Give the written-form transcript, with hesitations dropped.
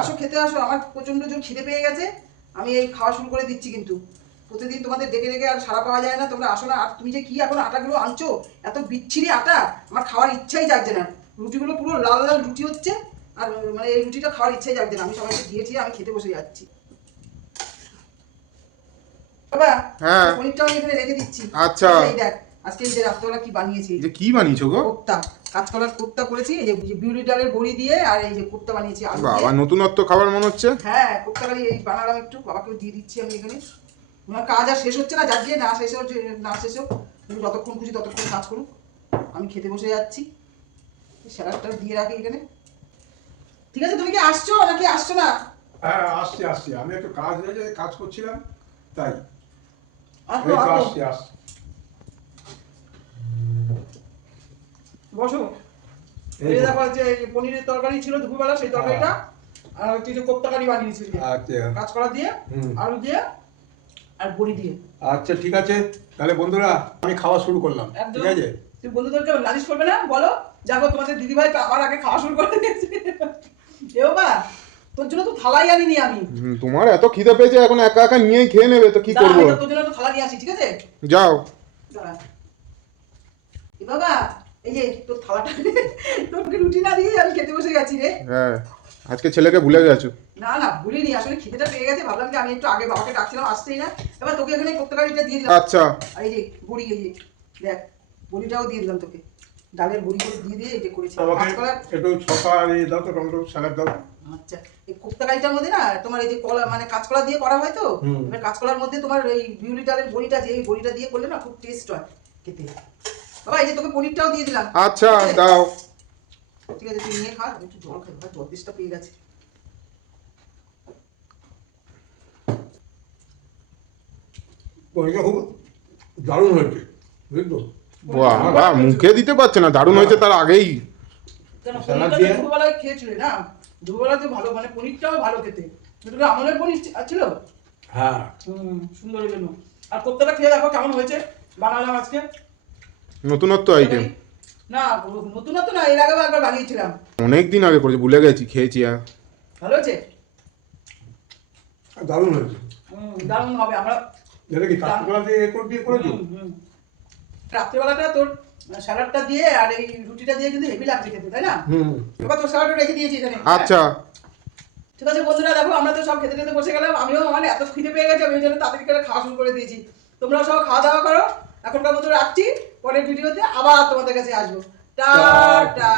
আসো খেতে আসো, আমার প্রচন্ড জোর খিদে পেয়ে গেছে। আমি এই খাওয়া শুরু করে দিচ্ছি কিন্তু। প্রতিদিন তোমাদের ডেকে ডেকে আর সারা পাওয়া যায় না, তোমরা আসো না। আর তুমি যে কি এখন আটাগুলো আনছো, এত বিচ্ছিরি আটা, আমার খাওয়ার ইচ্ছাই জাগছে না। রুটিগুলো পুরো লাল লাল রুটি হচ্ছে, আর মানে এই রুটিটা খাওয়ার ইচ্ছাই জাগছে না। আমি সবাইকে দিয়েছি, আমি খেতে বসে যাচ্ছি। বাবা, হ্যাঁ পনিরটা আমি এখানে রেখে দিচ্ছি। আচ্ছা এই দেখ, আজকে এই যে রাত্রেবেলা কি বানিয়েছি। যে কি বানিয়েছো গো? কোপ্তা, কাঁচকলার কোপ্তা করেছি। এই যে বিউলি ডালের বড়ি দিয়ে, আর এই যে কোপ্তা বানিয়েছি আলু দিয়ে। বাবা নতুনত্ব খাবার মনে হচ্ছে। হ্যাঁ, কোপ্তা কারি এই বানালাম একটু, বাবাকেও দিয়ে দিচ্ছি আমি এখানে। আমার কাজ আর শেষ হচ্ছে না, যার দিয়ে না শেষ হোক, তুমি যতক্ষণ খুশি ততক্ষণ কাজ করুক। আমি খেতে বসে যাচ্ছি। স্যালাডটা দিয়ে রাখি এখানে। ঠিক আছে, তুমি কি আসছো নাকি আসছো না? হ্যাঁ, আসছি আমি একটু কাজ হয়ে যায়, কাজ করছিলাম তাই। আসো এই তো আসো, আসছি। বসো। এই দেখো, যে পনিরের তরকারি ছিল দুপুরবেলা, সেই তরকারিটা, আর হচ্ছে যে কোপ্তা কারি বানিয়েছি আচ্ছা। কাঁচকলা দিয়ে, আলু দিয়ে, আর বড়ি দিয়ে। আচ্ছা ঠিক আছে, তাহলে বন্ধুরা আমি খাওয়া শুরু করলাম। একদম। ঠিক আছে, তুমি বন্ধুদেরকে নালিশ করবে না, বলো দেখো তোমাদের দিদিভাই তো আমার আগে খাওয়া শুরু করে দিয়েছে। এ বাবা, তোর জন্য তো থালাই আনিনি আমি। তোমার এত খিদে পেয়েছে, এখন একা একা নিয়েই খেয়ে নেবে তো কি করবো? দাঁড়া, তোর জন্য তো থালা নিয়ে আসি, ঠিক আছে? যাও। দাঁড়া। এ বাবা, এই যে তোর থালাটা, তোকে রুটি না দিয়ে আমি খেতে বসে গেছি রে। হ্যাঁ, আজকে ছেলেকে ভুলে গেছো। না না, ভুলিনি, আসলে খিদেটা পেয়ে গেছে, ভাবলাম যে আমি একটু আগে বাবাকে ডাকছিলাম, আসতেই না। এবার তোকে এখানে কোপ্তা কারিটা দিয়ে দিলাম। আচ্ছা আর এই যে বড়ি, এই যে দেখ, বড়িটাও দিয়ে দিলাম তোকে। ডালের বড়ি করে দিয়ে এই যে করেছি আমাকে কাঁচকলার। একটু শসা আর এই দাও তো, টমেটো স্যালাড দাও। আচ্ছা, এই কোপ্তা কারিটার মধ্যে না তোমার এই যে কলা, মানে কাঁচকলা দিয়ে করা হয় তো, এবার কাঁচকলার মধ্যে তোমার এই বিউলি ডালের বড়িটা, যে এই বড়িটা দিয়ে করলে না খুব টেস্ট হয় খেতে। বাবা, এই যে তোকে পনিরটাও দিয়ে দিলাম। আচ্ছা দাও। ঠিক আছে, তুই নিয়ে খা, আমি একটু জল খাই, ভাই জলদিসটা পেয়ে গেছে। পনিরটা খুব দারুণ হয়েছে, বুঝলো? বাবা মুখে দিতে পারছে না, দারুণ হয়েছে তার আগেই। কেন, স্যালাড পনিরটা দিয়ে? তো দুপুরবেলায় খেয়েছিলে না, দুপুরবেলাতে ভালো, মানে পনিরটাও ভালো খেতে। দুটো আমলের পনির ছিল। হ্যাঁ, সুন্দর হয়ে গেল। আর কোপ্তাটা খেয়ে দেখো কেমন হয়েছে, বানালাম আজকে। নতুনত্ব আইটেম। না, নতুনত্ব না, এর আগেও একবার বানিয়েছিলাম। অনেক দিন আগে করেছি, ভুলে গেছি, খেয়েছি আর। ভালো হয়েছে। দারুণ হয়েছে। দারুণ হবে। আমরা যেটা কি কাঁচকলা দিয়ে দিয়ে করেছো? রাত্রেবেলাটা তোর স্যালাডটা দিয়ে আর এই রুটিটা দিয়ে কিন্তু হেভি লাগছে খেতে, তাই না? এবার তোর স্যালাডটা রেখে দিয়েছি এখানে। আচ্ছা ঠিক আছে বন্ধুরা, দেখো আমরা তো সব খেতে খেতে বসে গেলাম। আমিও মানে এত খিদে পেয়ে গেছে, আমি ওই জন্য তাড়াতাড়ি করে খাওয়া শুরু করে দিয়েছি। তোমরাও সব খাওয়া দাওয়া করো। এখনকার মতো রাখছি, পরের ভিডিওতে আবার তোমাদের কাছে আসবো। টাটা।